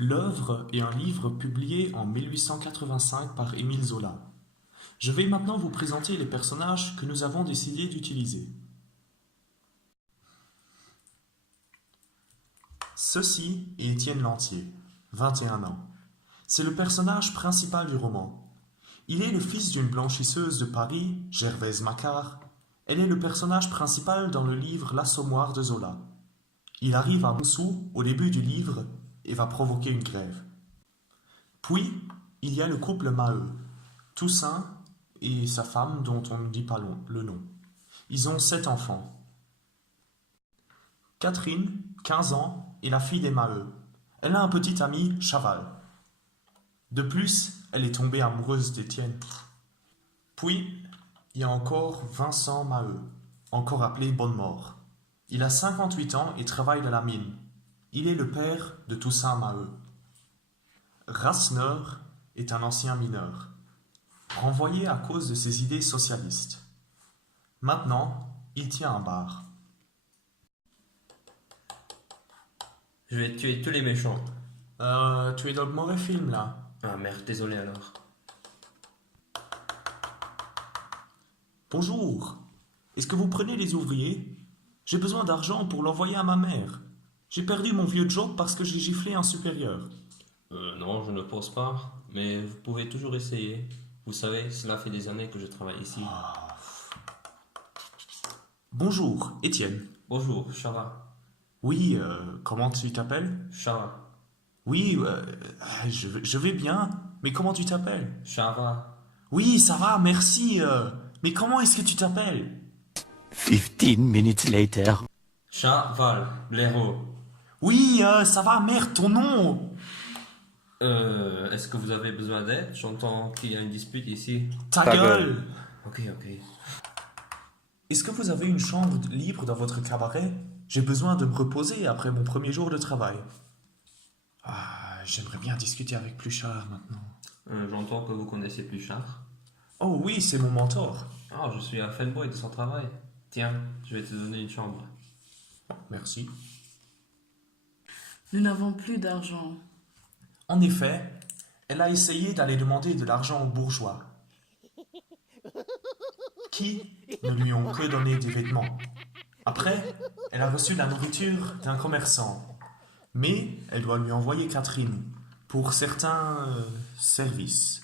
L'œuvre est un livre publié en 1885 par Émile Zola. Je vais maintenant vous présenter les personnages que nous avons décidé d'utiliser. Ceci est Étienne Lantier, 21 ans. C'est le personnage principal du roman. Il est le fils d'une blanchisseuse de Paris, Gervaise Macquart. Elle est le personnage principal dans le livre L'Assommoir de Zola. Il arrive à Montsou au début du livre et va provoquer une grève. Puis, il y a le couple Maheu, Toussaint et sa femme dont on ne dit pas le nom. Ils ont 7 enfants. Catherine, 15 ans, est la fille des Maheu. Elle a un petit ami, Chaval. De plus, elle est tombée amoureuse d'Étienne. Puis, il y a encore Vincent Maheu, encore appelé Bonnemort. Il a 58 ans et travaille dans la mine. Il est le père de Toussaint Maheu. Rasseneur est un ancien mineur, renvoyé à cause de ses idées socialistes. Maintenant, il tient un bar. Je vais tuer tous les méchants. Tu es dans le mauvais film là. Ah merde, désolé alors. Bonjour. Est-ce que vous prenez les ouvriers? J'ai besoin d'argent pour l'envoyer à ma mère. J'ai perdu mon vieux job parce que j'ai giflé un supérieur. Non, je ne pense pas, mais vous pouvez toujours essayer. Vous savez, cela fait des années que je travaille ici. Bonjour, Étienne. Bonjour, Chava. Oui, comment tu t'appelles? Chava. Oui, je vais bien, mais comment tu t'appelles? Chava. Oui, ça va, merci. Mais comment est-ce que tu t'appelles? 15 minutes later. Chaval, blaireau. Oui, ça va, merde, ton nom. Est-ce que vous avez besoin d'aide? J'entends qu'il y a une dispute ici. Ta Ta gueule. Ok. Est-ce que vous avez une chambre libre dans votre cabaret? J'ai besoin de me reposer après mon premier jour de travail. J'aimerais bien discuter avec Pluchart maintenant. J'entends que vous connaissez Pluchart. Oh oui, c'est mon mentor. Ah, je suis un fanboy de son travail. Tiens, je vais te donner une chambre. Merci. Nous n'avons plus d'argent. En effet, elle a essayé d'aller demander de l'argent aux bourgeois, qui ne lui ont que donné des vêtements. Après, elle a reçu la nourriture d'un commerçant, mais elle doit lui envoyer Catherine pour certains services.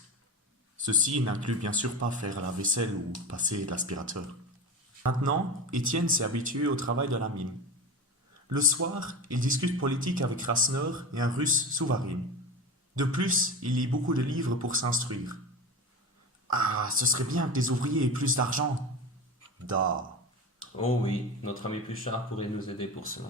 Ceci n'inclut bien sûr pas faire la vaisselle ou passer l'aspirateur. Maintenant, Étienne s'est habitué au travail de la mine. Le soir, il discute politique avec Rasseneur et un russe, Souvarine. De plus, il lit beaucoup de livres pour s'instruire. Ce serait bien que des ouvriers aient plus d'argent. Oh oui, notre ami Pluchart pourrait nous aider pour cela.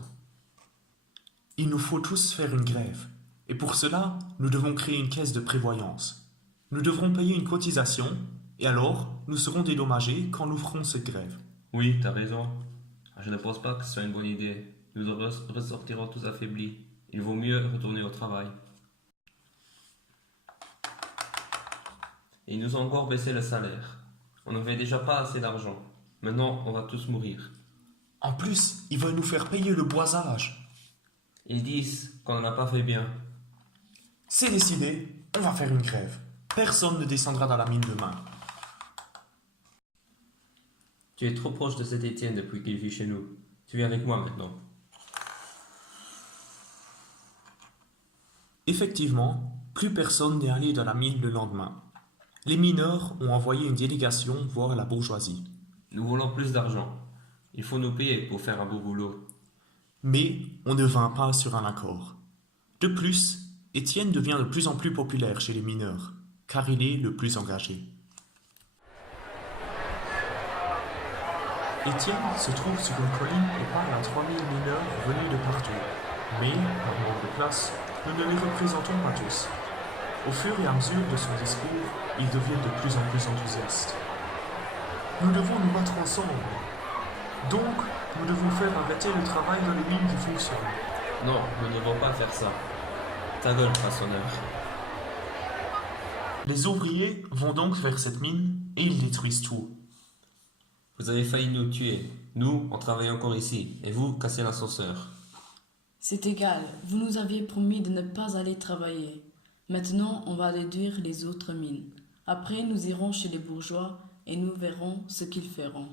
Il nous faut tous faire une grève. Et pour cela, nous devons créer une caisse de prévoyance. Nous devrons payer une cotisation, et alors, nous serons dédommagés quand nous ferons cette grève. Oui, t'as raison. Je ne pense pas que ce soit une bonne idée. Nous ressortirons tous affaiblis. Il vaut mieux retourner au travail. Ils nous ont encore baissé le salaire. On n'avait déjà pas assez d'argent. Maintenant, on va tous mourir. En plus, ils veulent nous faire payer le boisage. Ils disent qu'on n'en a pas fait bien. C'est décidé, on va faire une grève. Personne ne descendra dans la mine demain. Tu es trop proche de cet Étienne depuis qu'il vit chez nous. Tu es avec moi maintenant. Effectivement, plus personne n'est allé dans la mine le lendemain. Les mineurs ont envoyé une délégation voir la bourgeoisie. Nous voulons plus d'argent. Il faut nous payer pour faire un beau boulot. Mais on ne vint pas sur un accord. De plus, Étienne devient de plus en plus populaire chez les mineurs, car il est le plus engagé. Étienne se trouve sur une colline et parle à 3000 mineurs venus de partout. Mais, par manque de place, nous ne les représentons pas tous. Au fur et à mesure de son discours, il devient de plus en plus enthousiaste. Nous devons nous battre ensemble. Donc, nous devons faire arrêter le travail dans les mines qui fonctionnent. Non, nous ne devons pas faire ça. Ta gueule, façonneur. Les ouvriers vont donc vers cette mine et ils détruisent tout. Vous avez failli nous tuer. Nous, on travaille encore ici. Et vous, cassez l'ascenseur. C'est égal, vous nous aviez promis de ne pas aller travailler. Maintenant, on va déduire les autres mines. Après, nous irons chez les bourgeois et nous verrons ce qu'ils feront.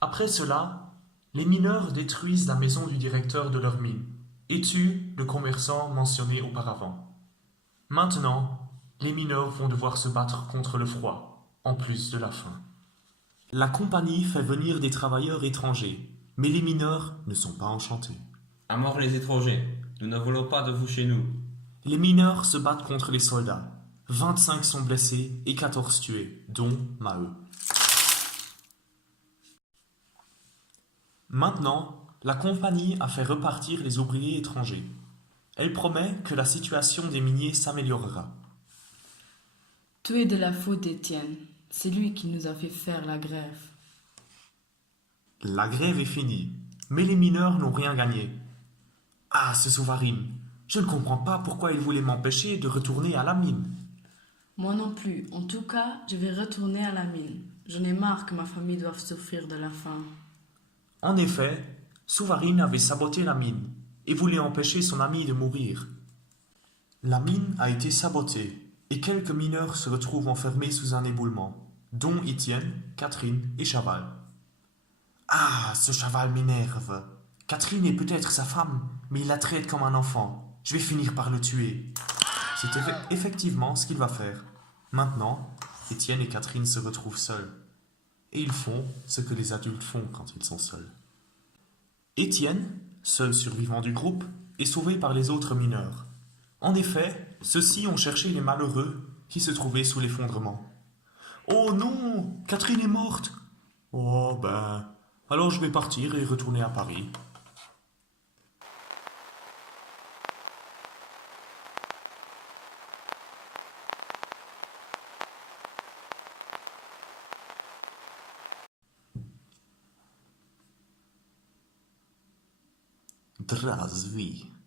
Après cela, les mineurs détruisent la maison du directeur de leur mine et tuent le commerçant mentionné auparavant. Maintenant, les mineurs vont devoir se battre contre le froid, en plus de la faim. La compagnie fait venir des travailleurs étrangers, mais les mineurs ne sont pas enchantés. À mort les étrangers, nous ne voulons pas de vous chez nous. Les mineurs se battent contre les soldats. 25 sont blessés et 14 tués, dont Maheu. Maintenant, la compagnie a fait repartir les ouvriers étrangers. Elle promet que la situation des miniers s'améliorera. Tout est de la faute d'Étienne. C'est lui qui nous a fait faire la grève. La grève est finie, mais les mineurs n'ont rien gagné. Ah, ce Souvarine, je ne comprends pas pourquoi il voulait m'empêcher de retourner à la mine. Moi non plus. En tout cas, je vais retourner à la mine. J'en ai marre que ma famille doive souffrir de la faim. En effet, Souvarine avait saboté la mine et voulait empêcher son ami de mourir. La mine a été sabotée et quelques mineurs se retrouvent enfermés sous un éboulement, dont Étienne, Catherine et Chaval. Ah, ce Chaval m'énerve. Catherine est peut-être sa femme, mais il la traite comme un enfant. Je vais finir par le tuer. C'est effectivement ce qu'il va faire. Maintenant, Étienne et Catherine se retrouvent seuls. Et ils font ce que les adultes font quand ils sont seuls. Étienne, seul survivant du groupe, est sauvé par les autres mineurs. En effet, ceux-ci ont cherché les malheureux qui se trouvaient sous l'effondrement. Oh non, Catherine est morte. Oh ben, alors je vais partir et retourner à Paris. Drazwi.